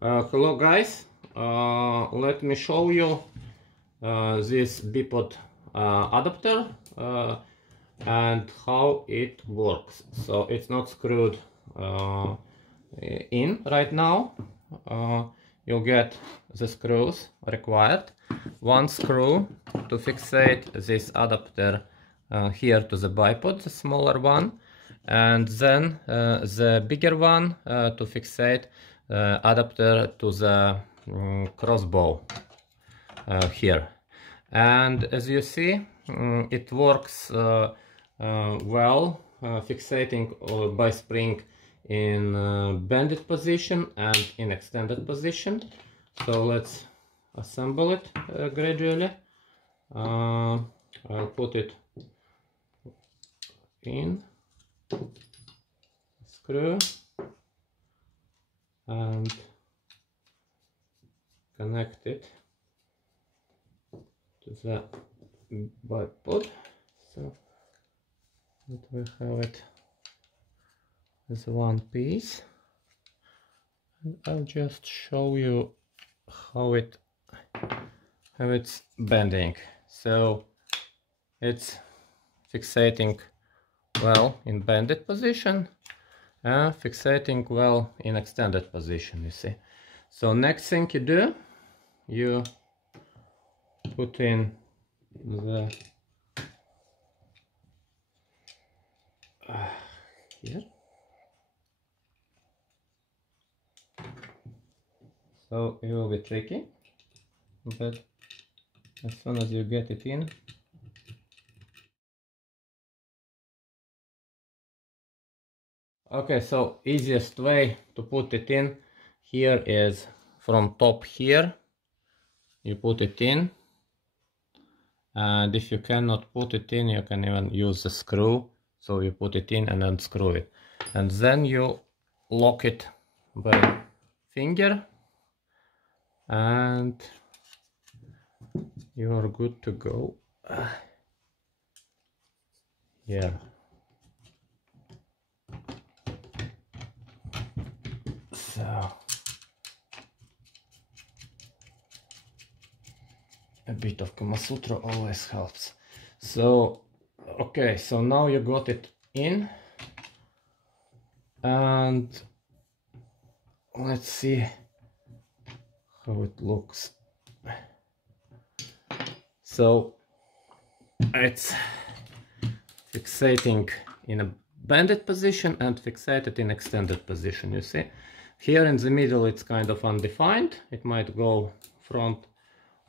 Hello guys, let me show you this bipod adapter and how it works. So it's not screwed in right now. You'll get the screws required. One screw to fixate this adapter here to the bipod, the smaller one, and then the bigger one to fixate adapter to the crossbow here. And as you see, it works well, fixating by spring in bended position and in extended position. So let's assemble it gradually. I'll put it in, screw, and connect it to the bipod, so that we have it as one piece. And I'll just show you how it's bending. So it's fixating well in bended position, fixating well in extended position, you see. So next thing you do, you put in the here. So it will be tricky, but as soon as you get it in, okay, so easiest way to put it in here is from top here. You put it in, and if you cannot put it in, you can even use the screw. So you put it in and unscrew it, and then you lock it by finger, and you are good to go. Yeah. So a bit of Kama Sutra always helps. So okay, so now you got it in, and let's see how it looks. So it's fixating in a bended position and fixated in extended position, you see. Here in the middle it's kind of undefined. It might go front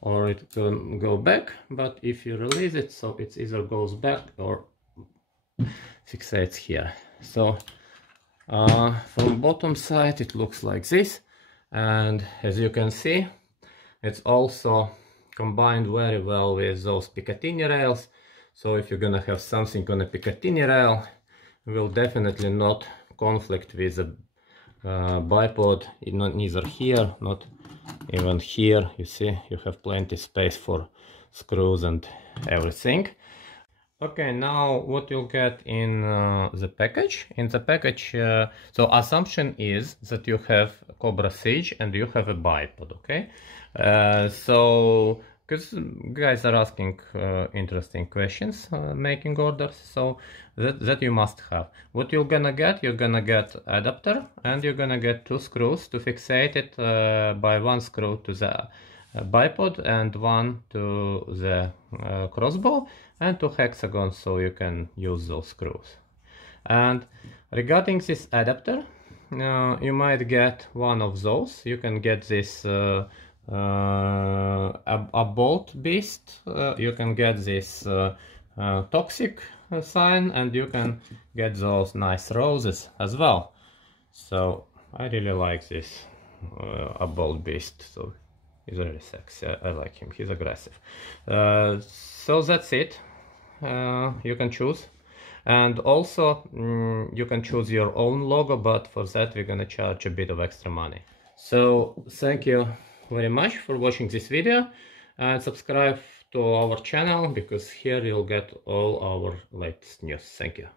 or it can go back, but if you release it, so it either goes back or fixates here. So from bottom side it looks like this, and as you can see, it's also combined very well with those Picatinny rails. So if you're gonna have something on a Picatinny rail, it will definitely not conflict with the bipod, neither here, not even here. You see, you have plenty space for screws and everything. Okay, now what you'll get in the package. In the package, so assumption is that you have Cobra Siege and you have a bipod, okay? So, because guys are asking interesting questions, making orders, so that you must have. What you're gonna get adapter, and you're gonna get 2 screws to fixate it by 1 screw to the bipod and 1 to the crossbow, and 2 hexagons so you can use those screws. And regarding this adapter, you might get one of those. You can get this a bolt beast, you can get this toxic sign, and you can get those nice roses as well. So I really like this a bolt beast, so he's very sexy. I like him, he's aggressive. So that's it. You can choose, and also you can choose your own logo, but for that we're gonna charge a bit of extra money. So thank you very much for watching this video, and subscribe to our channel, because here you'll get all our latest news. Thank you.